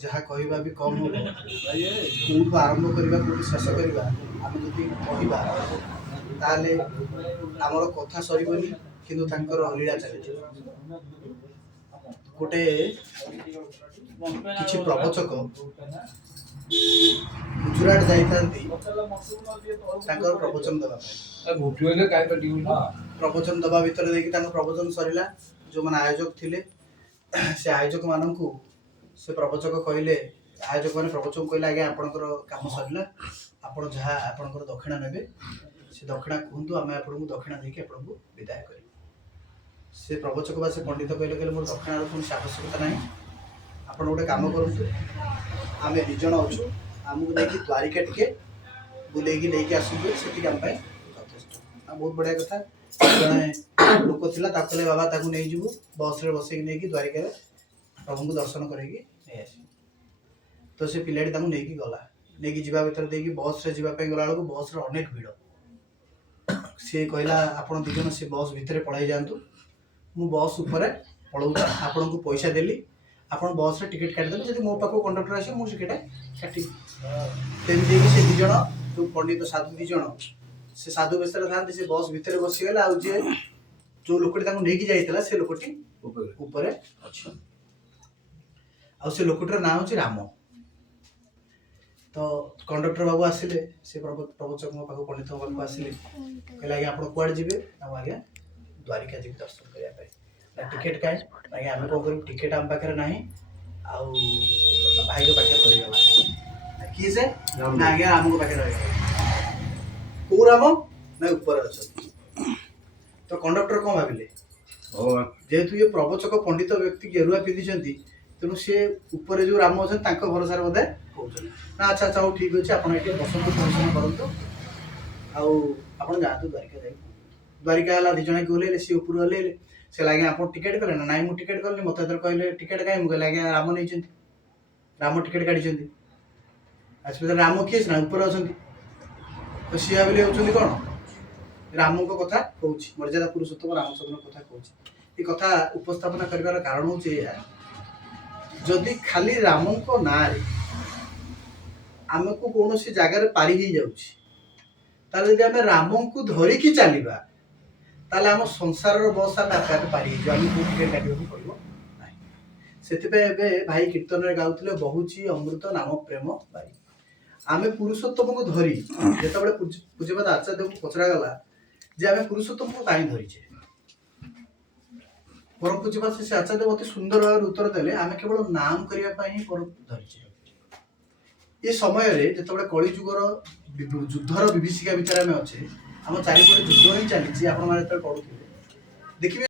जहाँ कहवा भी कम हम कौटू आरंभ करवा कौटू शेष करवा आम जदि कहवा ताले आमर कथा सरबनी किंतु तांकर लीला चली गोटे किछि प्रवचक गुजरात जाइथांती प्रवचन दबा प्रवचन दबा भितर देखि प्रवचन सरिला जो मन आयोजक थिले से आयोजक माननकु से प्रवचक कहले आयोजक माने प्रवचक कहले आगे आपनकर काम सरिला आपण जहा आपनकर दक्षिणा नेबे से दक्षिणा कहतु आम आपको दक्षिणा देके आपको विदाय कर से प्रवचक बा से पंडित कहले मोर दक्षिणार कौन आवश्यकता ना आप गोटे कम करूँ आम दिज अच्छु आमको लेकिन द्वारिका टिके बुलेकी लेकिन आसुचे से यथेष्ट बहुत बढ़िया कथा जड़े लोक था कहले बाबा ताकू नहीं जीवु बस रे बसैक नहीं द्वारिका प्रभु को दर्शन करके तो से पिलाटी नहीं गला नहीं जीवा भर देखिए बस रे जीवाई गला बेलू बस रे अनेक भिड़ सी कहला आप दिजन से बस भितर पढ़ाई जातु मु बस उपर पलाऊँ आपन को पैसा देली आप बस रे टिकेट काटिदेवे जब मो पाक कंडक्टर आसे मुझे काटी तेमती से दिज जो पंडित साधु दिज से साधु बेस था से बस भितर बसीगला आ जो लोकटी नहीं जाइए से लोकटी ऊपर अच्छे से लोकटर ना हूँ राम तो कंडक्टर बाबू आसिले से प्रवचक मो पाक पंडित पाक आसिले कहले आज्ञा आप कुआड़े जी आज्ञा द्वारिका जी दर्शन करने टिकेट कहीं आज्ञा आम कौन कर टिकेट आम पाखे ना भाई पाखे रही किए से ना आज्ञा राम को पाखे रही कौ राम ना ऊपर अच्छा तो कंडक्टर कौन भाविले जेहेतु ये प्रवचक पंडित व्यक्ति गेरुआ पिंधि तेणु सी ऊपर जो राम अच्छा भरोसा बोधे कहते ना अच्छा अच्छा हाँ ठीक अच्छे आप बसंत दर्शन करूँ आप जातु द्वारिका जा द्वारिका है दिज के ओल्ले सी ऊपर ओल्ले से लगे आप टिकेट कले ना नाई मुझे टिकेट कल मत कहले टिकेट कहीं मुझे आज्ञा राम नहीं राम टिकेट काढ़ी आज राम किए ना ऊपर अच्छा तो सी भाई होती कौन राम को कथा कहूँ मर्यादा पुरुषोत्तम रामचंद्र कथा कहूँ ये कथा उपस्थापना कर कारण हूँ जदि खाली राम को ना आम को कौन सी जगार पारी ही जाऊँगी आम राम को धरिकी चलवा ताले आम संसार बस आम आपे पारी टिकेट काटा पड़ो ना से भाई कीर्तन गाँव बहुची अमृत नाम प्रेम बाई आम पुरुषोत्तम को धरी जो पूज्यपाद आचार्य को पचरा गला जे आम पुरुषोत्तम को कहीं धरीचे परम पूज्यपाद से आचार्य अति सुंदर भाव उत्तर देले आम केवल नाम करने परम धरीचे ये समय जो कलिजुगर युद्धर विभीषिका भितर आम अच्छे आम चारिपटे युद्ध ही चली पढ़ुवे देखिए।